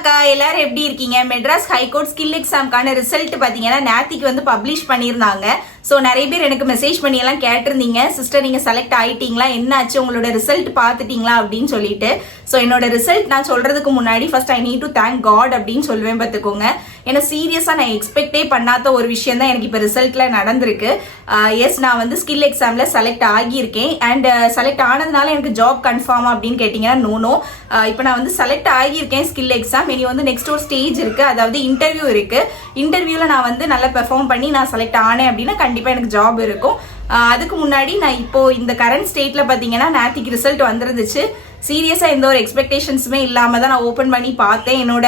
அக்கா எல்லாரும் எப்படி இருக்கீங்க? மெட்ராஸ் ஹைகோர்ட் ஸ்கில் எக்ஸாம்க்கான ரிசல்ட் பாத்தீங்கன்னா நேத்திக்கு வந்து பப்ளிஷ் பண்ணியிருந்தாங்க. ஸோ நிறைய பேர் எனக்கு மெசேஜ் பண்ணி எல்லாம் கேட்டிருந்தீங்க, சிஸ்டர் நீங்க செலக்ட் ஆயிட்டீங்களா, என்னாச்சு, உங்களோட ரிசல்ட் பார்த்துட்டீங்களா அப்படின்னு சொல்லிட்டு. ஸோ என்னோட ரிசல்ட் நான் சொல்றதுக்கு முன்னாடி first I need to thank God அப்படின்னு சொல்லுவேன் பார்த்துக்கோங்க. ஏன்னா சீரியஸா நான் எக்ஸ்பெக்டே பண்ணாத ஒரு விஷயம் தான் எனக்கு இப்போ ரிசல்ட்ல நடந்திருக்கு. எஸ், நான் வந்து ஸ்கில் எக்ஸாம்ல செலக்ட் ஆகியிருக்கேன். அண்ட் செலக்ட் ஆனதுனால எனக்கு ஜாப் கன்ஃபார்ம் அப்படின்னு கேட்டீங்கன்னா நோ. இப்போ நான் வந்து செலக்ட் ஆகியிருக்கேன் ஸ்கில் எக்ஸாம். இனி வந்து நெக்ஸ்ட் ஒரு ஸ்டேஜ் இருக்கு, அதாவது இன்டர்வியூ இருக்கு. இன்டர்வியூல நான் வந்து நல்லா பெர்ஃபார்ம் பண்ணி நான் செலக்ட் ஆனேன் அப்படின்னா கண்டிப்பா எனக்கு ஜாப் இருக்கும். அதுக்கு முன்னாடி நான் இப்போ இந்த கரண்ட் ஸ்டேட்ல பாத்தீங்கன்னா நேத்திக்கு ரிசல்ட் வந்துருந்துச்சு. சீரியஸா எந்த ஒரு எக்ஸ்பெக்டேஷன்ஸுமே இல்லாம தான் நான் ஓப்பன் பண்ணி பார்த்தேன். என்னோட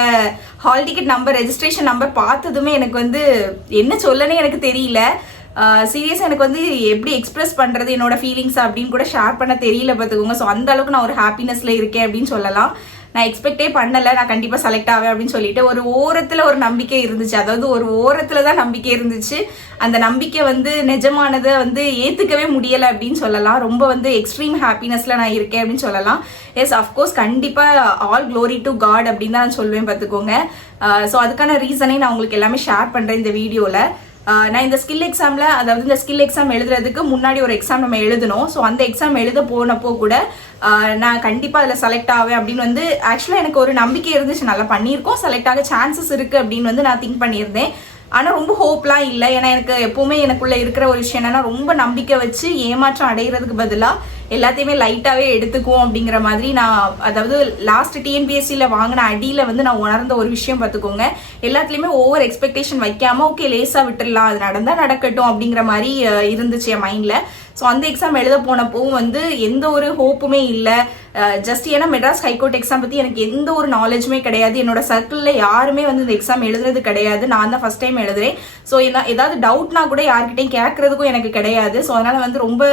hall ticket number, registration number பார்த்ததுமே எனக்கு வந்து என்ன சொல்லனே எனக்கு தெரியல. சீரியஸா எனக்கு வந்து எப்படி எக்ஸ்பிரஸ் பண்றது என்னோட ஃபீலிங்ஸ் அப்படின்னு கூட ஷேர் பண்ண தெரியல பார்த்துக்கோங்க. ஸோ அந்த அளவுக்கு நான் ஒரு ஹாப்பினஸ்ல இருக்கேன் அப்படின்னு சொல்லலாம். நான் எக்ஸ்பெக்டே பண்ணல நான் கண்டிப்பா செலக்ட் ஆவேன் அப்படின்னு சொல்லிட்டு. ஒரு ஓரத்துல ஒரு நம்பிக்கை இருந்துச்சு, அதாவது ஒரு ஓரத்துல தான் நம்பிக்கை இருந்துச்சு. அந்த நம்பிக்கை வந்து நிஜமானதை வந்து ஏத்துக்கவே முடியல அப்படின்னு சொல்லலாம். ரொம்ப வந்து எக்ஸ்ட்ரீம் ஹாப்பினஸ்ல நான் இருக்கேன் அப்படின்னு சொல்லலாம். எஸ், அஃப்கோர்ஸ் கண்டிப்பா ஆல் க்ளோரி டு காட் அப்படின்னு தான் நான் சொல்லுவேன் பார்த்துக்கோங்க. ஸோ அதுக்கான ரீசனே நான் உங்களுக்கு எல்லாமே ஷேர் பண்றேன் இந்த வீடியோல. நான் இந்த ஸ்கில் எக்ஸாம்ல, அதாவது இந்த ஸ்கில் எக்ஸாம் எழுதுறதுக்கு முன்னாடி ஒரு எக்ஸாம் நம்ம எழுதணும். ஸோ அந்த எக்ஸாம் எழுத போனப்போ கூட நான் கண்டிப்பா அதில் செலக்ட் ஆவேன் அப்படின்னு வந்து ஆக்சுவலா எனக்கு ஒரு நம்பிக்கை இருந்துச்சு. நல்லா பண்ணியிருக்கோம், செலக்ட் ஆக சான்சஸ் இருக்கு அப்படின்னு வந்து நான் திங்க் பண்ணியிருந்தேன். ஆனால் ரொம்ப ஹோப்லாம் இல்லை. ஏன்னா எனக்கு எப்பவுமே எனக்குள்ள இருக்கிற ஒரு விஷயம் என்னன்னா, ரொம்ப நம்பிக்கை வச்சு ஏமாற்றம் அடைகிறதுக்கு பதிலாக எல்லாத்தையுமே லைட்டாவே எடுத்துக்குவோம் அப்படிங்கிற மாதிரி நான், அதாவது லாஸ்ட் டிஎன்பிஎஸ்சியில வாங்கின அடியில வந்து நான் உணர்ந்த ஒரு விஷயம் பார்த்துக்கோங்க. எல்லாத்துலயுமே ஓவர் எக்ஸ்பெக்டேஷன் வைக்காம ஓகே லேசா விட்டுடலாம், அது நடந்தா நடக்கட்டும் அப்படிங்கிற மாதிரி இருந்துச்சு என் மைண்ட்ல. ஸோ அந்த எக்ஸாம் எழுத போனப்பவும் வந்து எந்த ஒரு ஹோப்புமே இல்லை. ஜஸ்ட் ஏன்னா மெட்ராஸ் ஹைகோர்ட் எக்ஸாம் பத்தி எனக்கு எந்த ஒரு நாலேஜுமே கிடையாது. என்னோட சர்க்கிள்ல யாருமே வந்து இந்த எக்ஸாம் எழுதுறது கிடையாது. நான் தான் ஃபர்ஸ்ட் டைம் எழுதுறேன். ஸோ ஏதாவது டவுட்னா கூட யார்கிட்டையும் கேட்கறதுக்கும் எனக்கு கிடையாது. ஸோ அதனால வந்து ரொம்ப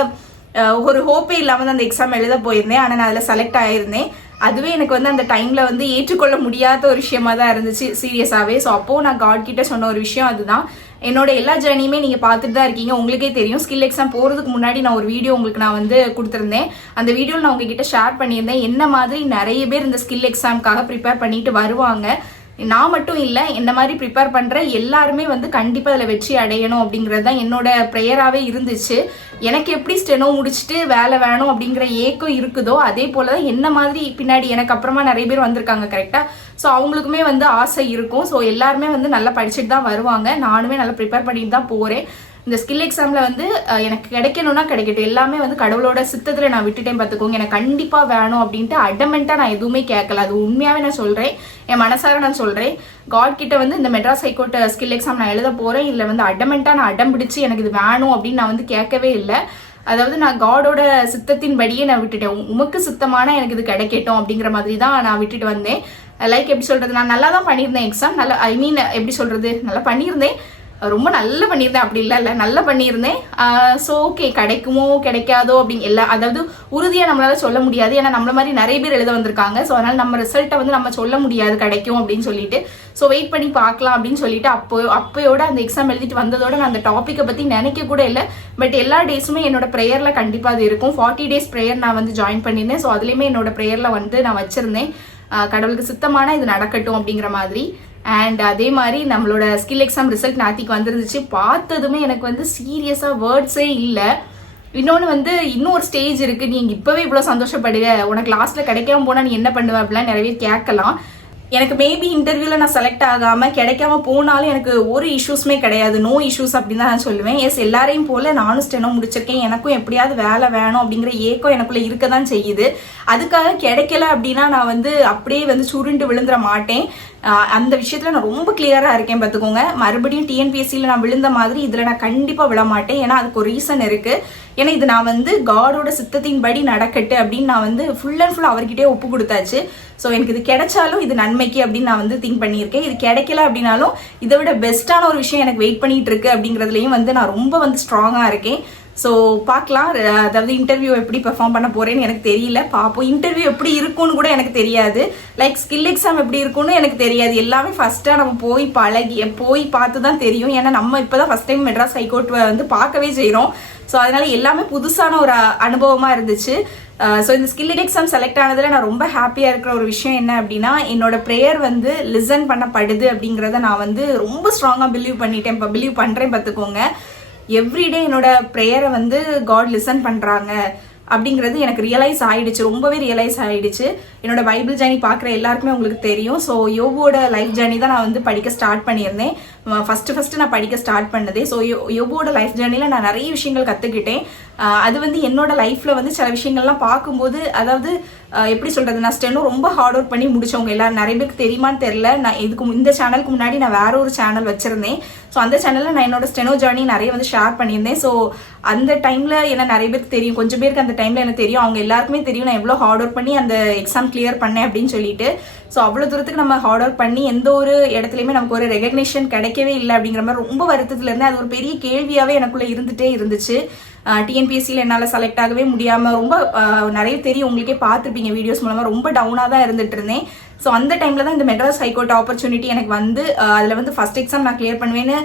ஒரு ஹோப்பே இல்லாம தான் அந்த எக்ஸாம் எழுத போயிருந்தேன். ஆனால் நான் அதில் செலக்ட் ஆயிருந்தேன். அதுவே எனக்கு வந்து அந்த டைம்ல வந்து ஏற்றுக்கொள்ள முடியாத ஒரு விஷயமா தான் இருந்துச்சு சீரியஸாவே. ஸோ அப்போ நான் காட் கிட்ட சொன்ன ஒரு விஷயம் அதுதான். என்னோட எல்லா ஜேர்னியுமே நீங்க பார்த்துட்டு தான் இருக்கீங்க, உங்களுக்கே தெரியும். ஸ்கில் எக்ஸாம் போறதுக்கு முன்னாடி நான் ஒரு வீடியோ உங்களுக்கு நான் வந்து கொடுத்துருந்தேன். அந்த வீடியோவில் நான் உங்ககிட்ட ஷேர் பண்ணியிருந்தேன். என்ன மாதிரி நிறைய பேர் இந்த ஸ்கில் எக்ஸாம்காக ப்ரிப்பேர் பண்ணிட்டு வருவாங்க. நான் மட்டும் இல்லை, என்ன மாதிரி ப்ரிப்பேர் பண்ற எல்லாருமே வந்து கண்டிப்பா அதில் வெற்றி அடையணும் அப்படிங்கிறது தான் என்னோட ப்ரேயராகவே இருந்துச்சு. எனக்கு எப்படி ஸ்டெனோ முடிச்சுட்டு வேலை வேணும் அப்படிங்கிற ஏக்கம் இருக்குதோ அதே போலதான் என்ன மாதிரி பின்னாடி எனக்கு அப்புறமா நிறைய பேர் வந்திருக்காங்க கரெக்டா. ஸோ அவங்களுக்குமே வந்து ஆசை இருக்கும். ஸோ எல்லாருமே வந்து நல்லா படிச்சுட்டு தான் வருவாங்க. நானுமே நல்லா ப்ரிப்பேர் பண்ணிட்டு தான் போறேன். இந்த ஸ்கில் எக்ஸாம்ல வந்து எனக்கு கிடைக்கணும்னா கிடைக்கட்டும், எல்லாமே வந்து கடவுளோட சித்தத்துல நான் விட்டுட்டேன் பார்த்துக்கோங்க. எனக்கு கண்டிப்பா வேணும் அப்படின்ட்டு அடமெண்டா நான் எதுவுமே கேட்கல. அது உண்மையாவே நான் சொல்றேன், என் மனசார நான் சொல்றேன். காட் கிட்ட வந்து இந்த மெட்ராஸ் ஹைகோர்ட் ஸ்கில் எக்ஸாம் நான் எழுத போறேன், இதுல வந்து அடமெண்டா நான் அடம் பிடிச்சு எனக்கு இது வேணும் அப்படின்னு நான் வந்து கேட்கவே இல்லை. அதாவது நான் காடோட சித்தத்தின்படியே நான் விட்டுட்டேன். உமக்கு சித்தமான எனக்கு இது கிடைக்கட்டும் அப்படிங்கிற மாதிரி தான் நான் விட்டுட்டு வந்தேன். லைக் எப்படி சொல்றது, நான் நல்லா தான் பண்ணியிருந்தேன் எக்ஸாம். நல்லா ஐ மீன் எப்படி சொல்றது, நல்லா பண்ணியிருந்தேன், ரொம்ப நல்லா பண்ணியிருந்தேன் அப்படி இல்லை நல்லா பண்ணியிருந்தேன். ஸோ ஓகே, கிடைக்குமோ கிடைக்காதோ அப்படின்னு அதாவது உறுதியாக நம்மளால சொல்ல முடியாது. ஏன்னா நம்மள மாதிரி நிறைய பேர் எழுத வந்திருக்காங்க. ஸோ அதனால நம்ம ரிசல்ட்டை வந்து நம்ம சொல்ல முடியாது கிடைக்கும் அப்படின்னு சொல்லிட்டு. ஸோ வெயிட் பண்ணி பார்க்கலாம் அப்படின்னு சொல்லிட்டு அப்போயோட அந்த எக்ஸாம் எழுதிட்டு வந்ததோட நான் அந்த டாப்பிக்கை பற்றி நினைக்க கூட இல்லை. பட் எல்லா டேஸுமே என்னோட ப்ரேயரில் கண்டிப்பாக அது இருக்கும். 40 days ப்ரேயர் நான் வந்து ஜாயின் பண்ணியிருந்தேன். ஸோ அதுலேயுமே என்னோட ப்ரேயரில் வந்து நான் வச்சிருந்தேன், கடவுளுக்கு சித்தமான இது நடக்கட்டும் அப்படிங்கிற மாதிரி. அண்ட் அதே மாதிரி நம்மளோட ஸ்கில் எக்ஸாம் ரிசல்ட் நாத்திக்கு வந்துருந்துச்சு. பார்த்ததுமே எனக்கு வந்து சீரியஸா வேர்ட்ஸே இல்லை. இன்னொன்று வந்து இன்னொரு ஸ்டேஜ் இருக்கு, நீங்க இப்பவே இவ்வளவு சந்தோஷப்படுவ, உனக்கு லாஸ்ட்ல கிடைக்காம போனா நீ என்ன பண்ணுவ அப்படிலாம் நிறைய பேர் கேட்கலாம். எனக்கு மேபி இன்டர்வியூல நான் செலக்ட் ஆகாம கிடைக்காம போனாலும் எனக்கு ஒரு இஷ்யூஸ்மே கிடையாது, நோ இஷ்யூஸ் அப்படின்னு தான் நான் சொல்லுவேன். எஸ், எல்லாரையும் போல நானும் ஸ்டெனோ முடிச்சிருக்கேன். எனக்கும் எப்படியாவது வேலை வேணும் அப்படிங்கிற ஏக்கம் எனக்குள்ள இருக்க தான் செய்யுது. அதுக்காக கிடைக்கல அப்படின்னா நான் வந்து அப்படியே வந்து சுருண்டு விழுந்துட மாட்டேன். அந்த விஷயத்துல நான் ரொம்ப கிளியரா இருக்கேன் பார்த்துக்கோங்க. மறுபடியும் டிஎன்பிஎஸ்சியில நான் விழுந்த மாதிரி இதுல நான் கண்டிப்பா விழ மாட்டேன். ஏன்னா அதுக்கு ஒரு ரீசன் இருக்கு. ஏன்னா இது நான் வந்து காடோட சித்தத்தின் படி நடக்கட்டு அப்படின்னு நான் வந்து ஃபுல் அண்ட் ஃபுல் அவர்கிட்டே ஒப்பு கொடுத்தாச்சு. ஸோ எனக்கு இது கிடைச்சாலும் இது நன்மைக்கு அப்படின்னு நான் வந்து திங்க் பண்ணியிருக்கேன். இது கிடைக்கல அப்படின்னாலும் இதை விட பெஸ்ட்டான ஒரு விஷயம் எனக்கு வெயிட் பண்ணிட்டு இருக்கு அப்படிங்கிறதுலையும் வந்து நான் ரொம்ப வந்து ஸ்ட்ராங்கா இருக்கேன். ஸோ பார்க்கலாம், அதாவது இன்டர்வியூ எப்படி பெர்ஃபார்ம் பண்ண போறேன்னு எனக்கு தெரியல, பார்ப்போம். இன்டர்வியூ எப்படி இருக்கும்னு கூட எனக்கு தெரியாது, லைக் ஸ்கில் எக்ஸாம் எப்படி இருக்கும்னு எனக்கு தெரியாது. எல்லாமே ஃபர்ஸ்டா நம்ம போய் பழகி போய் பார்த்து தான் தெரியும். ஏன்னா நம்ம இப்போதான் ஃபர்ஸ்ட் டைம் மெட்ராஸ் ஹைகோர்ட் வந்து பார்க்கவே செய்கிறோம். ஸோ அதனால எல்லாமே புதுசான ஒரு அனுபவமா இருந்துச்சு. ஸோ இந்த ஸ்கில் எக்ஸாம் செலக்ட் ஆனதில் நான் ரொம்ப ஹாப்பியாக இருக்கிற ஒரு விஷயம் என்ன அப்படின்னா, என்னோட ப்ரேயர் வந்து லிசன் பண்ணப்படுது அப்படிங்கிறத நான் வந்து ரொம்ப ஸ்ட்ராங்காக பிலீவ் பண்ணிட்டேன். இப்போ பிலீவ் பண்ணுறேன் பார்த்துக்கோங்க. எவ்ரிடே என்னோட ப்ரேயரை வந்து காட் லிசன் பண்ணுறாங்க அப்படிங்கிறது எனக்கு ரியலைஸ் ஆயிடுச்சு, ரொம்பவே ரியலைஸ் ஆயிடுச்சு. என்னோட பைபிள் ஜேர்னி பார்க்குற எல்லாருக்குமே உங்களுக்கு தெரியும். ஸோ யோபோட லைஃப் ஜேர்னி தான் நான் வந்து படிக்க ஸ்டார்ட் பண்ணியிருந்தேன். ஃபஸ்ட்டு நான் படிக்க ஸ்டார்ட் பண்ணதே. ஸோ யோபோட லைஃப் ஜேர்னியில் நான் நிறைய விஷயங்கள் கற்றுக்கிட்டேன். அது வந்து என்னோட லைஃப்பில் வந்து சில விஷயங்கள்லாம் பார்க்கும்போது, அதாவது எப்படி சொல்கிறது, நான் ஸ்டெனோ ரொம்ப ஹார்ட் ஒர்க் பண்ணி முடிச்சவங்க எல்லாரும் நிறைய பேருக்கு தெரியுமான்னு தெரில. நான் இந்த சேனலுக்கு முன்னாடி நான் வேற ஒரு சேனல் வச்சுருந்தேன். ஸோ அந்த சேனலில் நான் என்னோட ஸ்டெனோ ஜேர்னி நிறைய வந்து ஷேர் பண்ணியிருந்தேன். ஸோ அந்த டைமில் என்ன நிறைய பேருக்கு தெரியும், கொஞ்சம் பேருக்கு அந்த டைமில் எனக்கு தெரியும், அவங்க எல்லாருக்குமே தெரியும் நான் எவ்வளோ ஹார்ட் ஒர்க் பண்ணி அந்த எக்ஸாம் கிளியர் பண்ணேன் அப்படின்னு சொல்லிட்டு. ஸோ அவ்வளோ தூரத்துக்கு நம்ம ஹார்ட் ஒர்க் பண்ணி எந்த ஒரு இடத்துலையுமே நமக்கு ஒரு ரெகக்னேஷன் கிடைக்கவே இல்லை அப்படிங்கிற மாதிரி ரொம்ப வருத்தத்தில் இருந்தேன். அது ஒரு பெரிய கேள்வியாகவே எனக்குள்ளே இருந்துகிட்டே இருந்துச்சு. டிஎன்பிஎஸ்சியில் என்னால் செலக்ட் ஆகவே முடியாமல் ரொம்ப நிறைய தெரியும், உங்களுக்கே பார்த்துருப்பீங்க வீடியோஸ் மூலமாக, ரொம்ப டவுனாக தான் இருந்துட்டு இருந்தேன். ஸோ அந்த டைமில் தான் இந்த மெட்ராஸ் ஹைகோர்ட் ஆப்பர்ச்சுனிட்டி எனக்கு வந்து, அதில் வந்து ஃபர்ஸ்ட் எக்ஸாம் நான் கிளியர் பண்ணுவேன்னு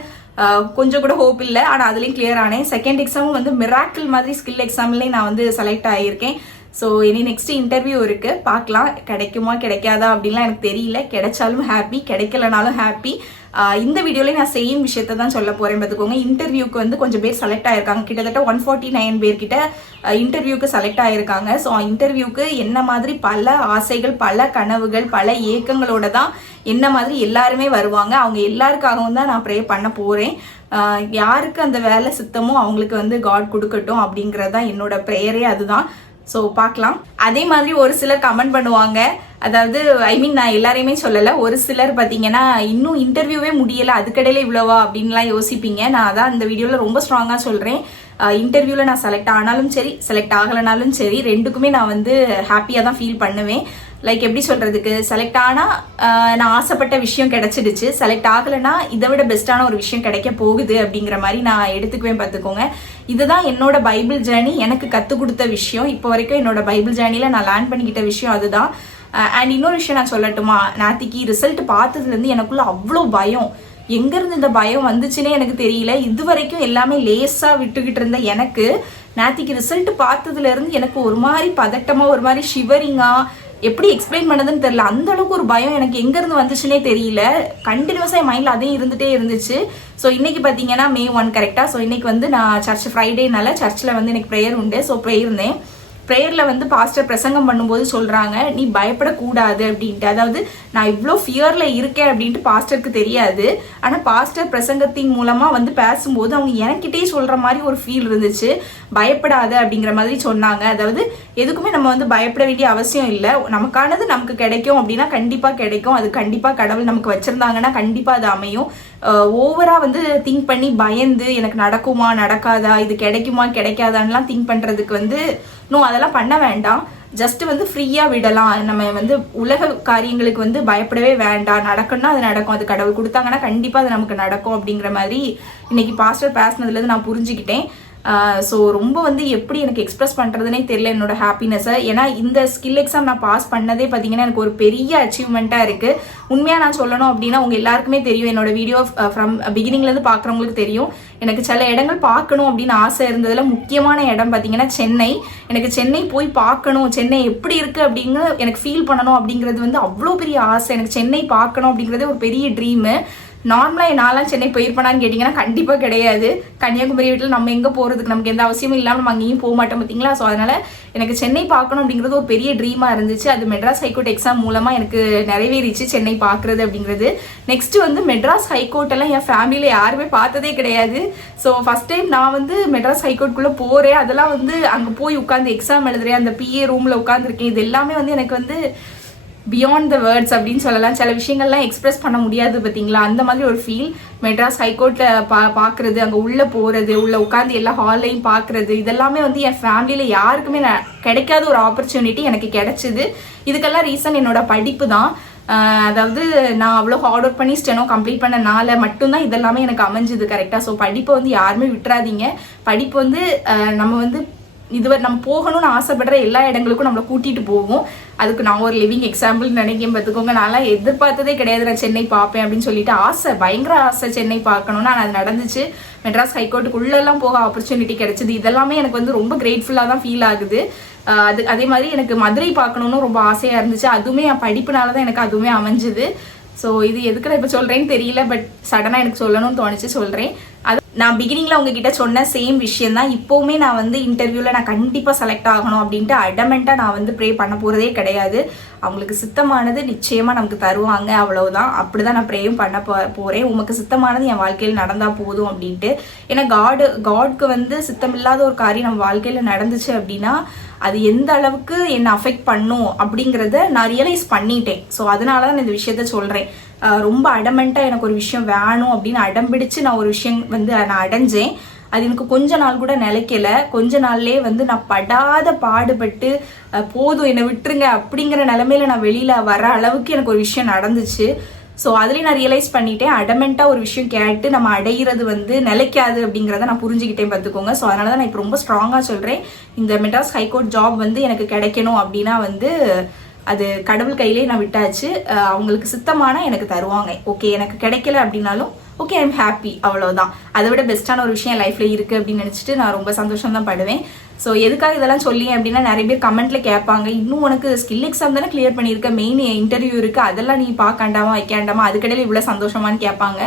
கொஞ்சம் கூட ஹோப் இல்லை, ஆனால் அதுலேயும் கிளியர் ஆனேன். செகண்ட் எக்ஸாமும் வந்து மிராக்கிள் மாதிரி ஸ்கில் எக்ஸாம்லேயும் நான் வந்து செலக்ட் ஆகியிருக்கேன். ஸோ இனி நெக்ஸ்ட் இன்டர்வியூ இருக்குது, பார்க்கலாம் கிடைக்குமா கிடைக்காதா அப்படின்லாம் எனக்கு தெரியல. கிடைச்சாலும் ஹாப்பி, கிடைக்கலனாலும் ஹாப்பி. இந்த வீடியோலேயே நான் சேம் விஷயத்த தான் சொல்ல போகிறேன் பார்த்துக்கோங்க. இன்டர்வியூக்கு வந்து கொஞ்சம் பேர் செலக்ட் ஆகிருக்காங்க, கிட்டத்தட்ட 149 பேர்கிட்ட இன்டர்வியூக்கு செலக்ட் ஆகிருக்காங்க. ஸோ இன்டர்வியூக்கு என்ன மாதிரி பல ஆசைகள், பல கனவுகள், பல ஏக்கங்களோட தான் என்ன மாதிரி எல்லாருமே வருவாங்க. அவங்க எல்லாருக்காகவும் தான் நான் ப்ரே பண்ண போகிறேன். யாருக்கு அந்த வேலை சித்தமோ அவங்களுக்கு வந்து காட் கொடுக்கட்டும் அப்படிங்கிறது தான் என்னோட ப்ரேயரே, அதுதான். ஸோ பார்க்கலாம். அதே மாதிரி ஒரு சிலர் கமெண்ட் பண்ணுவாங்க, அதாவது நான் எல்லாரையுமே சொல்லலை, ஒரு சிலர் பார்த்தீங்கன்னா இன்னும் இன்டர்வியூவே முடியலை அதுக்கடையில இவ்வளோவா அப்படின்லாம் யோசிப்பீங்க. நான் அதான் இந்த வீடியோவில் ரொம்ப ஸ்ட்ராங்காக சொல்கிறேன். இன்டர்வியூவில் நான் செலக்ட் ஆனாலும் சரி, செலக்ட் ஆகலைனாலும் சரி, ரெண்டுக்குமே நான் வந்து ஹாப்பியாக தான் ஃபீல் பண்ணுவேன். லைக் எப்படி சொல்கிறதுக்கு, செலக்ட் ஆனால் நான் ஆசைப்பட்ட விஷயம் கிடைச்சிடுச்சு, செலக்ட் ஆகலைன்னா இதை விட பெஸ்ட்டான ஒரு விஷயம் கிடைக்க போகுது அப்படிங்கிற மாதிரி நான் எடுத்துக்குவேன் பார்த்துக்கோங்க. இதுதான் என்னோட பைபிள் ஜேர்னி எனக்கு கற்றுக் கொடுத்த விஷயம். இப்போ வரைக்கும் என்னோட பைபிள் ஜேர்னியில் நான் லேர்ன் பண்ணிக்கிட்ட விஷயம் அதுதான். அண்ட் இன்னொரு விஷயம் நான் சொல்லட்டுமா, நேத்திக்கு ரிசல்ட் பார்த்ததுலேருந்து எனக்குள்ள அவ்வளோ பயம், எங்கேருந்து இந்த பயம் வந்துச்சுன்னே எனக்கு தெரியல. இது வரைக்கும் எல்லாமே லேஸாக விட்டுக்கிட்டு இருந்த எனக்கு நேத்திக்கு ரிசல்ட் பார்த்ததுலேருந்து எனக்கு ஒரு மாதிரி பதட்டமாக, ஒரு மாதிரி ஷிவரிங்காக, எப்படி எக்ஸ்பிளைன் பண்ணதுன்னு தெரியல. அந்த அளவுக்கு ஒரு பயம் எனக்கு எங்கேருந்து வந்துச்சுன்னே தெரியல. கண்டினியூஸாக என் மைண்டில் அதையும் இருந்துகிட்டே இருந்துச்சு. ஸோ இன்னைக்கு பார்த்தீங்கன்னா May 1 கரெக்டாக. ஸோ இன்னைக்கு வந்து நான் சர்ச் ஃப்ரைடேனால சர்ச்சில் வந்து எனக்கு ப்ரேயர் உண்டு. ஸோ போயிருந்தேன். ப்ரேயரில் வந்து பாஸ்டர் பிரசங்கம் பண்ணும்போது சொல்கிறாங்க, நீ பயப்படக்கூடாது அப்படின்ட்டு. அதாவது நான் இவ்வளோ ஃபியரில் இருக்கேன் அப்படின்ட்டு பாஸ்டருக்கு தெரியாது. ஆனால் பாஸ்டர் பிரசங்கத்தின் மூலமாக வந்து பேசும்போது அவங்க எனக்கிட்டே சொல்கிற மாதிரி ஒரு ஃபீல் இருந்துச்சு. பயப்படாத அப்படிங்கிற மாதிரி சொன்னாங்க. அதாவது எதுக்குமே நம்ம வந்து பயப்பட வேண்டிய அவசியம் இல்லை. நமக்கானது நமக்கு கிடைக்கும் அப்படின்னா கண்டிப்பாக கிடைக்கும். அது கண்டிப்பாக கடவுள் நமக்கு வச்சுருந்தாங்கன்னா கண்டிப்பாக அது அமையும். ஓவராக வந்து திங்க் பண்ணி பயந்து எனக்கு நடக்குமா நடக்காதா, இது கிடைக்குமா கிடைக்காதான்லாம் திங்க் பண்ணுறதுக்கு வந்து அதெல்லாம் பண்ண வேண்டாம். ஜஸ்ட் வந்து ஃப்ரீயாக விடலாம். நம்ம வந்து உலக காரியங்களுக்கு வந்து பயப்படவே வேண்டாம். நடக்கணும்னா அது நடக்கும், அது கடவுள் கொடுத்தாங்கன்னா கண்டிப்பாக அது நமக்கு நடக்கும் அப்படிங்கிற மாதிரி இன்னைக்கு பாஸ்டர் பேசினதுலேருந்து நான் புரிஞ்சுக்கிட்டேன். ஸோ ரொம்ப வந்து எப்படி எனக்கு எக்ஸ்பிரஸ் பண்ணுறதுனே தெரியல என்னோட ஹாப்பினஸை. ஏன்னா இந்த ஸ்கில் எக்ஸாம் நான் பாஸ் பண்ணதே பார்த்தீங்கன்னா எனக்கு ஒரு பெரிய அச்சீவ்மெண்ட்டாக இருக்குது. உண்மையாக நான் சொல்லணும் அப்படின்னா உங்கள் எல்லாருக்குமே தெரியும், என்னோட வீடியோ ஃப்ரம் பிகினிங்லேருந்து பார்க்குறவங்களுக்கு தெரியும், எனக்கு சில இடங்கள் பார்க்கணும் அப்படின்னு ஆசை இருந்ததில் முக்கியமான இடம் பார்த்தீங்கன்னா சென்னை. எனக்கு சென்னை போய் பார்க்கணும், சென்னை எப்படி இருக்குது அப்படின்னு எனக்கு ஃபீல் பண்ணணும் அப்படிங்கிறது வந்து அவ்வளோ பெரிய ஆசை. எனக்கு சென்னை பார்க்கணும் அப்படிங்கிறதே ஒரு பெரிய ட்ரீமு. நார்மலாக நான்லாம் சென்னை போயிருப்பேனான்னு கேட்டிங்கன்னா கண்டிப்பாக கிடையாது. கன்னியாகுமரி வீட்டில் நம்ம எங்கே போகிறதுக்கு நமக்கு எந்த அவசியமும் இல்லாமல் நம்ம அங்கேயும் போக மாட்டோம் பார்த்தீங்களா. ஸோ அதனால் எனக்கு சென்னை பார்க்கணும் அப்படிங்கிறது ஒரு பெரிய ட்ரீமாக இருந்துச்சு. அது மெட்ராஸ் ஹைகோர்ட் எக்ஸாம் மூலமாக எனக்கு நிறைவேறிச்சு சென்னை பார்க்குறது அப்படிங்கிறது. நெக்ஸ்ட் வந்து மெட்ராஸ் ஹைகோர்ட்டெல்லாம் என் ஃபேமிலியில் யாருமே பார்த்ததே கிடையாது. ஸோ ஃபஸ்ட் டைம் நான் வந்து மெட்ராஸ் ஹைகோர்ட்டுக்குள்ளே போகிறேன். அதெல்லாம் வந்து அங்கே போய் உட்காந்து எக்ஸாம் எழுதுறேன், அந்த பிஏ ரூமில் உட்காந்துருக்கேன். இது எல்லாமே வந்து எனக்கு வந்து பியாண்ட் த வேர்ட்ஸ் அப்படின்னு சொல்லலாம். சில விஷயங்கள்லாம் எக்ஸ்பிரஸ் பண்ண முடியாது பார்த்தீங்களா, அந்த மாதிரி ஒரு ஃபீல். மெட்ராஸ் ஹைகோர்ட்டில் பார்க்குறது, அங்கே உள்ளே போகிறது, உள்ளே உட்காந்து எல்லா ஹால்லையும் பார்க்குறது, இதெல்லாமே வந்து என் ஃபேமிலியில் யாருக்குமே கிடைக்காத ஒரு ஆப்பர்ச்சுனிட்டி எனக்கு கிடைச்சிது. இதுக்கெல்லாம் ரீசன் என்னோட படிப்பு தான். அதாவது நான் அவ்வளோ ஹார்ட் ஒர்க் பண்ணி ஸ்டெனோ கம்ப்ளீட் பண்ணனால மட்டும்தான் இதெல்லாமே எனக்கு அமைஞ்சுது கரெக்டாக. ஸோ படிப்பை வந்து யாருமே விட்டுறாதீங்க. படிப்பு வந்து நம்ம வந்து இதுவரை நம்ம போகணும்னு ஆசைப்படுற எல்லா இடங்களுக்கும் நம்மளை கூட்டிகிட்டு போகும். அதுக்கு நான் ஒரு லிவிங் எக்ஸாம்பிள் நினைக்கிறேன் பார்த்துக்கோங்க. நான்லாம் எதிர்பார்த்ததே கிடையாது நான் சென்னை பார்ப்பேன் அப்படின்னு சொல்லிட்டு. ஆசை, பயங்கர ஆசை சென்னை பார்க்கணும்னு. ஆனால் அது நடந்துச்சு. மெட்ராஸ் ஹைகோர்ட்டுக்குள்ளெல்லாம் போக ஆப்பர்ச்சுனிட்டி கிடைச்சிது. இதெல்லாமே எனக்கு வந்து ரொம்ப கிரேட்ஃபுல்லாக தான் ஃபீல் ஆகுது. அதே மாதிரி எனக்கு மதுரை பார்க்கணுன்னு ரொம்ப ஆசையாக இருந்துச்சு. அதுவுமே என் படிப்புனால தான் எனக்கு அதுவுமே அமைஞ்சுது. ஸோ இது எதுக்கு நான் இப்போ சொல்கிறேன்னு தெரியல, பட் சடனாக எனக்கு சொல்லணும்னு தோணுச்சு, சொல்கிறேன். அது நான் பிகினிங்கில் உங்ககிட்ட சொன்ன சேம் விஷயம் தான். இப்போவுமே நான் வந்து இன்டர்வியூவில் நான் கண்டிப்பாக செலக்ட் ஆகணும் அப்படின்ட்டு அடமெண்ட்டாக நான் வந்து ப்ரே பண்ண போகிறதே கிடையாது. அவங்களுக்கு சித்தமானது நிச்சயமாக நமக்கு தருவாங்க, அவ்வளவுதான். அப்படி தான் நான் ப்ரேயும் பண்ண போகிறேன். உமக்கு சித்தமானது என் வாழ்க்கையில் நடந்தால் போதும் அப்படின்ட்டு. ஏன்னா காட்க்கு வந்து சித்தமில்லாத ஒரு காரியம் நம்ம வாழ்க்கையில் நடந்துச்சு அப்படின்னா அது எந்த அளவுக்கு என்னை அஃபெக்ட் பண்ணும் அப்படிங்கிறத நான் ரியலைஸ் பண்ணிட்டேன். ஸோ அதனால தான் நான் இந்த விஷயத்த சொல்கிறேன். ரொம்ப அடமெண்ட்டாக எனக்கு ஒரு விஷயம் வேணும் அப்படின்னு அடம்பிடிச்சு நான் ஒரு விஷயம் வந்து நான் அடைஞ்சேன். அது எனக்கு கொஞ்ச நாள் கூட நிலைக்கல. கொஞ்ச நாள்லேயே வந்து நான் படாத பாடுபட்டு போதும் என்னை விட்டுருங்க அப்படிங்கிற நிலைமையில நான் வெளியில வர அளவுக்கு எனக்கு ஒரு விஷயம் நடந்துச்சு. ஸோ அதுலேயும் நான் ரியலைஸ் பண்ணிட்டேன், அடமெண்ட்டாக ஒரு விஷயம் கேட்டு நம்ம அடையிறது வந்து நிலைக்காது அப்படிங்கிறத நான் புரிஞ்சுக்கிட்டேன், பார்த்துக்கோங்க. ஸோ அதனால தான் நான் இப்போ ரொம்ப ஸ்ட்ராங்காக சொல்கிறேன், இந்த மெட்ராஸ் ஹைகோர்ட் ஜாப் வந்து எனக்கு கிடைக்கணும் அப்படின்னா வந்து அது கடவுள் கையிலே நான் விட்டாச்சு. அவங்களுக்கு சித்தமான எனக்கு தருவாங்க. ஓகே, எனக்கு கிடைக்கல அப்படின்னாலும் ஓகே, ஐம் ஹாப்பி, அவ்வளோதான். அதை விட பெஸ்ட்டான ஒரு விஷயம் லைஃப்ல இருக்குது அப்படின்னு நினச்சிட்டு நான் ரொம்ப சந்தோஷம் தான் படுவேன். ஸோ எதுக்காக இதெல்லாம் சொல்லி அப்படின்னா நிறைய பேர் கமெண்ட்ல கேட்பாங்க, இன்னும் உனக்கு ஸ்கில் எக்ஸாம் தானே கிளியர் பண்ணியிருக்க, மெயின் இன்டர்வியூ இருக்கு, அதெல்லாம் நீ பார்க்காண்டாமா வைக்காண்டாமா, அதுக்கடையில் இவ்வளோ சந்தோஷமானு கேட்பாங்க.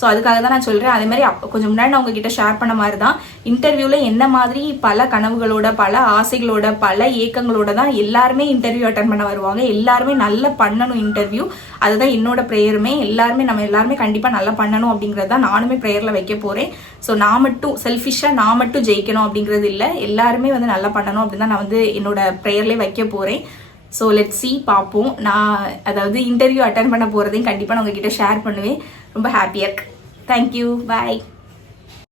ஸோ அதுக்காக தான் நான் சொல்கிறேன். அதே மாதிரி கொஞ்சம் முன்னாடி நான் உங்ககிட்ட ஷேர் பண்ண மாதிரி தான் இன்டர்வியூவில் என்ன மாதிரி பல கனவுகளோட, பல ஆசைகளோட, பல ஏக்கங்களோட தான் எல்லாருமே இன்டர்வியூ அட்டன் பண்ண வருவாங்க. எல்லாருமே நல்லா பண்ணணும் இன்டர்வியூ, அதுதான் என்னோட ப்ரேயருமே. நம்ம எல்லாருமே கண்டிப்பாக நல்லா பண்ணணும் அப்படிங்கிறது தான் நானுமே ப்ரேயரில் வைக்க போகிறேன். ஸோ நான் மட்டும் செல்ஃபிஷாக நான் மட்டும் ஜெயிக்கணும் அப்படிங்கிறது இல்லை, எல்லாருமே வந்து நல்லா பண்ணணும் அப்படின்னு தான் நான் வந்து என்னோட ப்ரேயர்லேயே வைக்க போகிறேன். ஸோ லெட்ஸ் சி, பார்ப்போம். நான் அதாவது இன்டர்வியூ அட்டன் பண்ண போகிறதையும் கண்டிப்பாக நான் உங்ககிட்ட ஷேர் பண்ணுவேன். ரொம்ப ஹாப்பியாக இருக்கு. தேங்க்யூ, பாய்.